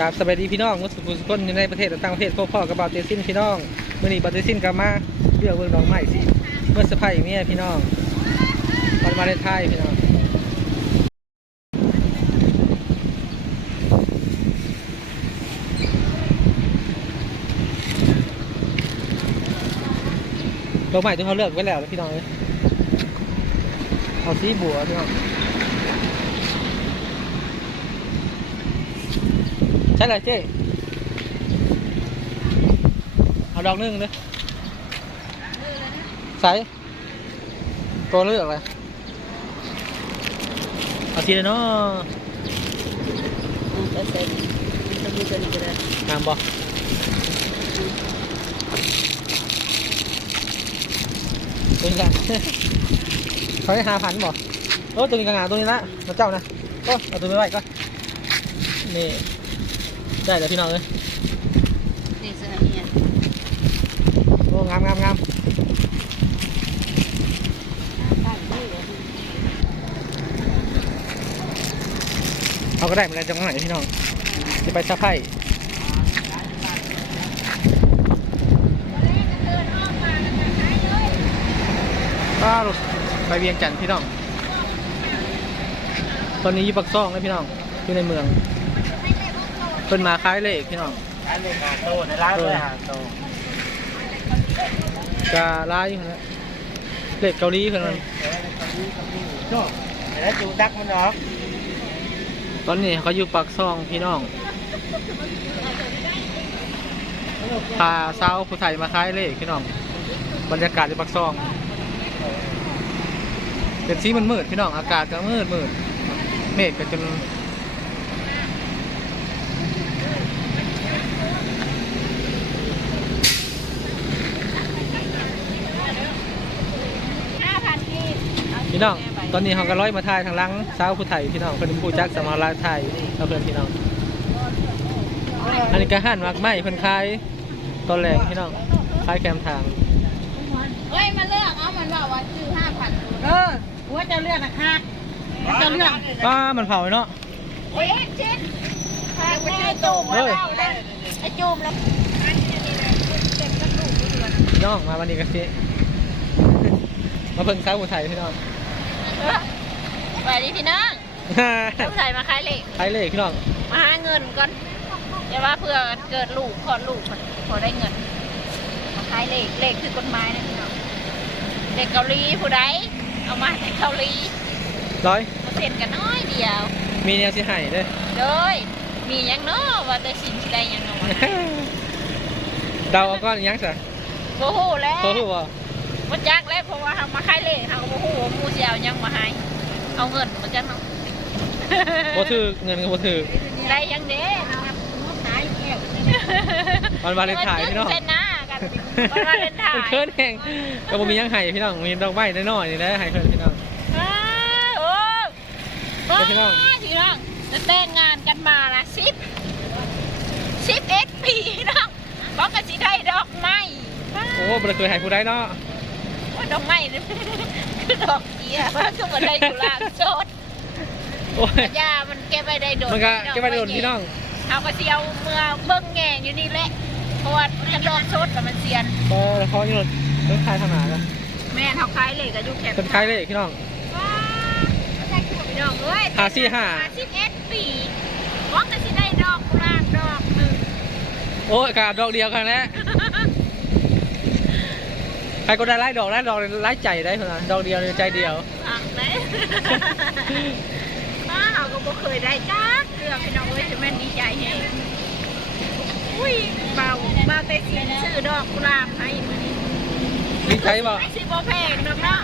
ครับสวัสดีพี่น้องมุสลิมทุกคนอยู่ในประเทศและต่างประเทศพ่อพ่อกับบาเตซินพี่น้องมื่อนี้บาเตซินกลับมาเลือกเบิ่งดอกไม้สิเมื่อสะพายเมียพี่น้องวันวาเลนไทน์พี่น้องดอกไม้ที่เขาเลือกไว้แล้วพี่น้องเอ้ยเอาสีบัวพี่น้อง ช่เลยเจ๊เอาดอกหนึงเลยใส่ตัวเลือกเลยเอาทีเลยเนาะจะเนจะมีตัวนี้ก็ได้งามบ่ตัวนี้ละเขาให้หาพันบ่โอ้ตัวนี้กระงาตัวนี้ละมาเจ้านะโอ้เอาตัวนี้ไว้ก็นี่ ได้แล้วพี่น้องเลยนี่เสื้อเนี่ยโอ้งามงามงามตั้งนี่เลยเอาก็ได้มาแล้วจังหวะไหนพี่น้องจะไปซัพไพ่ก็ไปเวียงจันทน์พี่น้อง ตอนนี้อยู่ปักซ่องเลยพี่น้อง อยู่ในเมือง เพิ่นมาคล้ายเลขพี่น้องร้านเลขาโตในร้านเลยหาโตกาลายอยู่นะเลขเกาหลีเพิ่นมันชอบแล้วจูดักมันออกตอนนี้เขาอยู่ปักซ่องพี่น้องพาสาวผู้ไทยมาคล้ายเลขพี่น้อง บรรยากาศในปักซองเป็นสีมันมืดๆพี่น้องอากาศก็มืดมืดๆเมฆก็จน ห้าพันกีบ พี่น้อง ตอนนี้เขาก็ร้อยมาทายทางหลังสาวผู้ไทยพี่น้องเป็นผู้จักสมาลาไทยเราเพื่อนพี่น้อง อันนี้ก็หั่นมักไหมเพิ่นคล้ายตอนแรกพี่น้องคล้ายแคมทางเฮ้ยมาเลือกเอามันว่าว่าชื่อห้าพันเออหัวจะเลือกนะคะจะเลือกป้ามันเผาเนาะเฮ้ยชิ้นแพงไปชื่อตูมเฮ้ยไอ้จูมแล้วพี่น้องมาวันนี้กันสิมาเพิ่งสาวผู้ไทยพี่น้อง สวัสดีพี่น้องผู้ชายมาขายเหล็กคล้ายเลขพี่น้อง มาหาเงินก่อนเดี๋ยวว่าเพื่อเกิดลูกคลอดลูกมันพอได้เงินมาขายเหล็กเหล็กคือกฎหมายนะพี่น้องเด็กเกาหลีผู้ใดเอามาจากเกาหลีร้อยมาเซ็นกันน้อยเดียว มีแนวสิให้เด้อโดยมีหยังเนาะว่าแต่สินสิได้หยังเนาะมาให้เดาเอาก้อนอีหยังซะบ่ฮู้แล้วโอ้โห บ่บ่จักแล้วเพราะว่าเฮามาขายเลขเฮาก็บ่ฮู้ว่าหมู่สิเอาหยังมาให้เอาเงินมาจักเนาะบ่ถือเงินก็บ่ถือได้หยังเด้เนาะขายแก้ววันวาเลนไทน์พี่น้องเส้นหน้ากันวันวาเลนไทมันน์เคินแห้งก็บ่มีหยังให้พี่น้องมีดอกไม้น้อยๆนี่แหละให้เพิ่นพี่น้อง อ้าวโอ้เดี๋ยวพี่น้อง พี่น้องจะแต่งงานกันมาละ10 11ปีเนาะบอกก็สิได้ดอกไม้ โอ้บ่ได้เคยให้ผู้ใดเนาะว่า ดอกไม้นี่คือดอกเกียมันก็มาได้กุหลาบสดโอ้ยยามันเก็บไปได้โดนมันก็เก็บไว้โดนพี่น้องเอาก็เสียวเมื่อเบิ้งแงงอยู่นี่แหละเพราะว่าถ้าดอกสดแต่มันเสียนเออเขาอยู่รถรถคายทางหนานะแม่นเขาคล้ายเลยกับยุคแคบเป็นคายเลยพี่น้องว้าวได้ขวบดอกเอ้ยหาสี่ห้าสิบเอ็ดปีหวังแต่สิได้ดอกกุหลาบดอกหนึ่งโอ้ยกาบดอกเดียวกันแล้วใครก็ได้ไล่ดอกไล่ดอกไล่ใจได้คนละดอกเดียวในใจเดียวหักเลยป้าเขาก็บ่เคยได้จักเรื่องพี่น้องเอ้ยจะแม่นดีใจแฮงอุ้ยเบาเบาแต่สิซื้อดอกกุหลาบให้มื้อนี้ดีใจบ่ไม่สิบ่แพงดอกเนาะ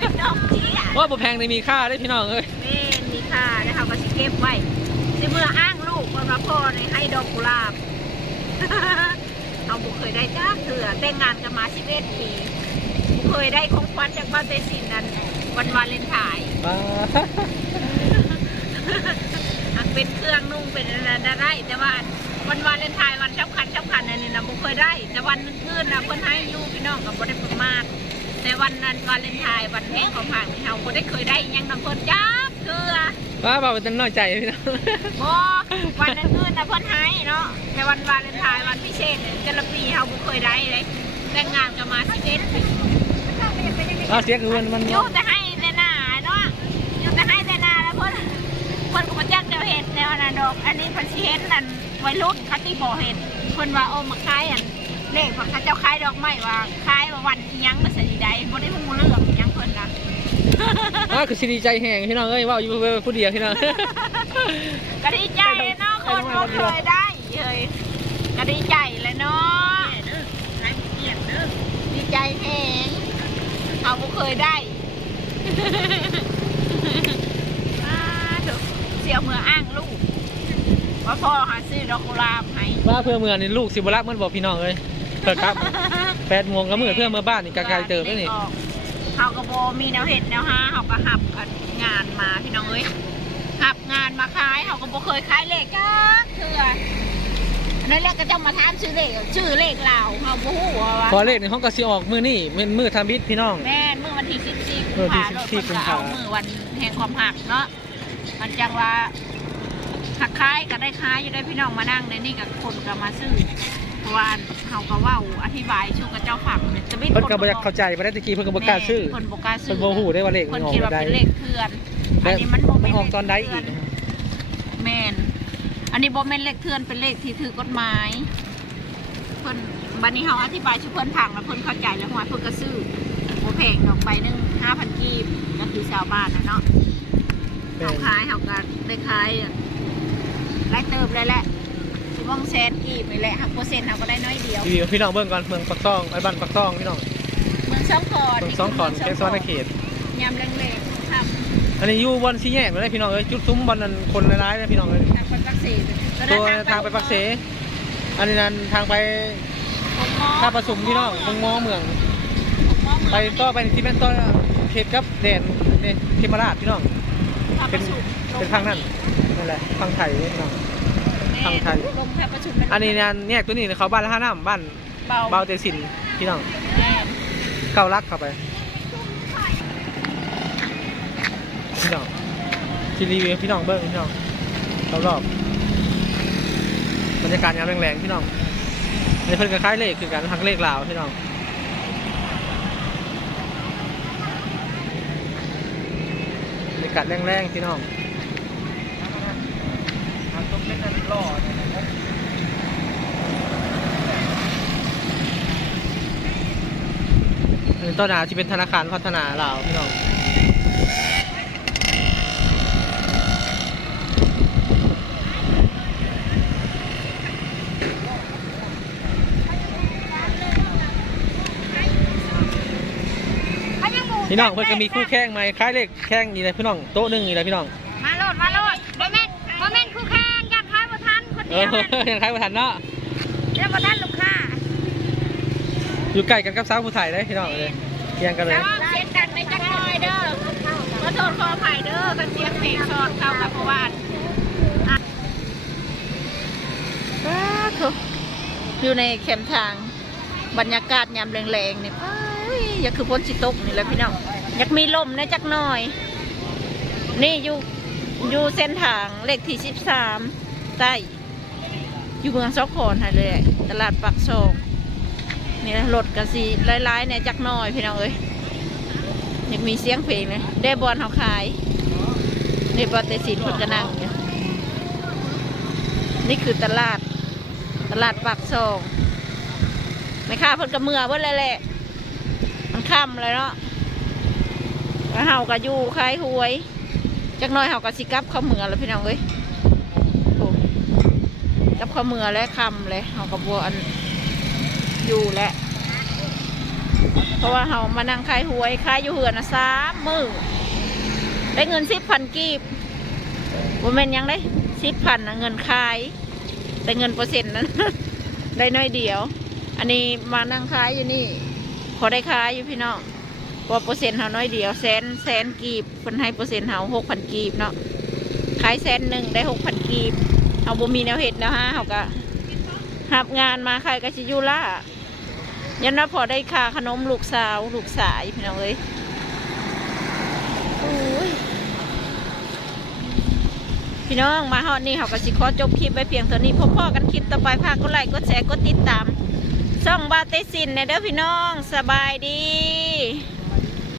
เป็นดอกเจี๊ยบว่าบ่แพงในมีค่าได้พี่น้องเอ้ยแม่นมีค่านะคะก็สิเก็บไว้สิเมื่ออ้างลูกคนมาพ่อในให้ดอกกุหลาบเอาบุเคยได้จ้าเถื่อแต่งงานกันมา11ปีบุ เคยได้ของขวัญจากบ้านเตสินนั้นวันวาเลนไทน์ป้าอันเป็นเครื่องนุ่งเป็นอะไรได้ แต่ว่าวันวาเลนไทน์วันสำคัญสำคัญอันนี้นะบุเคยได้ แต่วันอื่นๆนะเพิ่นให้อยู่พี่น้องกับบ่ได้ประมาทแต่วันนั้นวาเลนไทน์วันแห่งของผ่านเราบ่ได้เคยได้อิหยังนำเพิ่นจ้าเถื่อเทื่อว้าบ่าวเป็นน้อยใจพี่น้อง บ่วันนั้นอื่นนะเพิ่นให้เนาะแต่วันวาเลนไทน์วันพิเศษแต่ละปีเฮาบ่เคยได้เลยแต่งงานกันมา11ปี อ้าวเสียงคือมันมันอยู่แต่ให้แต่หน้าเนาะอยู่แต่ให้แต่หน้าแล้วเพิ่นเพิ่นก็บ่จักเดี๋ยวเห็นแนวนั้นดอก อันนี้เพิ่นสิเห็นนั่นวัยรุ่นเขาที่บ่เห็นเพิ่นว่าเอามาขายอันเลขว่าเขาเจ้าขายดอกไม้ว่าขายว่าวันอิหยังมาสิได้บ่ได้ฮู้เรื่องอิหยังเพิ่นนะอ้าวคือสิดีใจแห้งพี่น้องเอ้ยว้าวอยู่ผู้เดียวพี่น้องก็ดีใจเนาะคนบ่เคยได้เฮ้ยก็ดีใจเลยเนาะดีใจแฮง เขาบ่เคยได้อ่าถูกเสียวเมืออ้างลูกว่าพ่อหาซื้อดอกกุหลาบให้ว่าเพื่อเมืองนี่ลูกสิบรักมันบอกพี่น้องเลยเกิดครับแปดโมงก็มือเพื่อเมื่อบ้านนี่กไกลเติมแล้วนี่เขาก็บมีแนวเห็ดแนวหาเขาก็หับกันงานมาพี่น้องเอ้ยหับงานมาขายเขาก็บ่เคยขายเลขจ้าเถื่อ อันนั้นแรกก็จะมาถามชื่อเลขชื่อเลขเราเขาบ่ฮู้ว่าพอเลขในห้องก็สิออกมือนี่เป็นมือทำบิดพี่น้อง แม่นเมื่อวันที่14เอกุอมที่ภาพันธ์14กุมภาเอามือวันแห่งความหักเนาะมันจังว่าหักขายก็ได้ขายอยู่ได้พี่น้องมานั่งในนี่กับคนก็มาซื้อเพราะว่าเขาก็เว้าอธิบายชูกับเจ้าฝังเนี่ยจะไม่เพิ่นก็บ่อยากเข้าใจบ่ได้ตะกี้เพิ่นก็บ่กล้าซื้อคนบ่กล้าซื้เพิ่นบ่ฮู้ได้ว่าเลขคมันนออกคิดว่าได้เป็นเลขเถื่อนอัและนนี้มันบ่มันแม่นออกตอนใดอีกแม่นอั นนี้บ่แม่นเลขเถื่อนเป็นเลขที่ถือกฎหมายเพิ่นบัดนี้เฮาอธิบายชุเพิ่นทางแล้วเพิ่นเข้าใจแล้วว่าเพิ่นก็ซื้อบ่แพงดอกใบหนึง5,000กีบก็คือชาวบ้านน่ะเนาะแม่เขานขายเขาก็ได้ขายไล่เติมเลยแหละสิบองแสนกีบนี่แหละหักเปอร์เซ็นต์เขาก็ได้น้อยเดียวรีวิวพี่น้องเบิ่งก่อนเมืองปักซองไอ้บ้านปักซองพี่น้องเมืองสองขอนเมืองสองขอนแค่ซอนในเขตยำแรงๆครับ อันนี้อยู่บนสี่แยกเลยพี่น้องเอ้ยจุดซุ้มบอลนั้นคนร้ายๆนะพี่น้องเอ้ยทางไปปักเสตัวทางไปปักเส อันนี้นั้นทางไปท่าประสุมพี่น้องเมืองมอเมือง ไปต่อไปที่แม่นต่อเขตกับแดนนี่เทมราชพี่น้องเป็นเป็นทางนั้นนั่นแหละทางไทยพี่น้องทางไทยลงท่าประชุมอันนี้เนี่ยแยกตัวนี้เขาบ้านละห้าน้ำบ้านเบาเบาเตสินพี่น้องแม่เก้าลักเข้าไป พี่น้องทีรีวิวพี่น้องเบิ้งพี่น้องรอบๆบรรยากาศยามแรงๆพี่น้องอันเพิ่นก็คล้ายเลขคือกันทางเลขลาวพี่น้องบรรยากาศแรงๆพี่น้องต้องเป็นอันล่อนะครับอันนี้ต้นนาที่เป็นธนาคารพัฒนาลาวพี่น้อง พี่น้องเพิ่นก็มีคู่แข่งมาคล้ายเลขแข่งนี่เลยพี่น้องโต๊ะหนึ่งนี่เลยพี่น้องมาโลดมาโลดบ่แม่นบ่แม่นคู่แข่งอยากขายบ่ทันคนเอเดีอยวนั่นยังคล้ายประทันเนาะเดี๋ยวบ่ทันลูกค้าอยู่ใกล้กันกับสาวผู้ไทยเลยพี่น้องเลยเคียงกันเลยแต่ว่าเสียงดังในจักรอยเด้อขอโทษขออภัยเด้อกันเสียงเพลงชอดเข้ากับเพราะว่าอะอยู่ในเข็มทางบรรยากาศยามแรงๆนี่ไป อยากคือพ้นสิตกนี่แหละพี่น้องอยากมีลมนะจักหน่อย นี่อยู่อยู่เส้นทางเลขที่สิบสามใต้อยู่เมืองซอกคอนให้เลยตลาดปักซองนี่นะรถกระสีหลายๆเนี่ยจักหน่อยพี่น้องเอ้ยยังมีเสียงเพลงเลยได้บอลเขาขายได้บอลเตสินคนกระนั่งนี่คือตลาดตลาดปากซองไม่ค่าเพิ่นกระเมือเพิ่นเลยแหละ ค่ำเลยเนาะแล้วเฮาก็อยู่ขายหวยจักน้อยเฮาก็สิกลับเข้าเมืองแล้วพี่น้องเอ้ยกลับเข้าเมืองแล้วค่ำเลยเฮาก็บัวอันอยู่แหละเพราะว่าเขามานั่งขายหวยขายอยู่เหือนนะสามมือได้เงินสิบพันกีบว่าแม่นยังได้สิบพันนะเงินขาย แต่เงินเปอร์เซ็นต์นั้น ได้น้อยเดียว อันนี้มานั่งขายอยู่นี่ พอได้ขายอยู่พี่น้องว่าเปอร์เซ็นต์เขาน้อยเดียวแสนแสนกีบคนให้เปอร์เซ็นต์เขาหกพันกีบเนาะขายแสนหนึ่งได้หกพันกีบเฮาบ่มีแนวเห็ดแล้วฮะเขาก็หับงานมาใครก็ชิยูล่ายันว่าพอได้ค่าขนมลูกสาวลูกสายพี่น้องเอ้ยพี่น้องมาฮอดนี่เขาก็ชิคอจบคลิปไปเพียงเท่านี้พบพ่อกันคลิปต่อไปพากกดไลค์กดแชร์กดติดตาม ช่องบาเตสินในเด้อพี่น้องสบายดี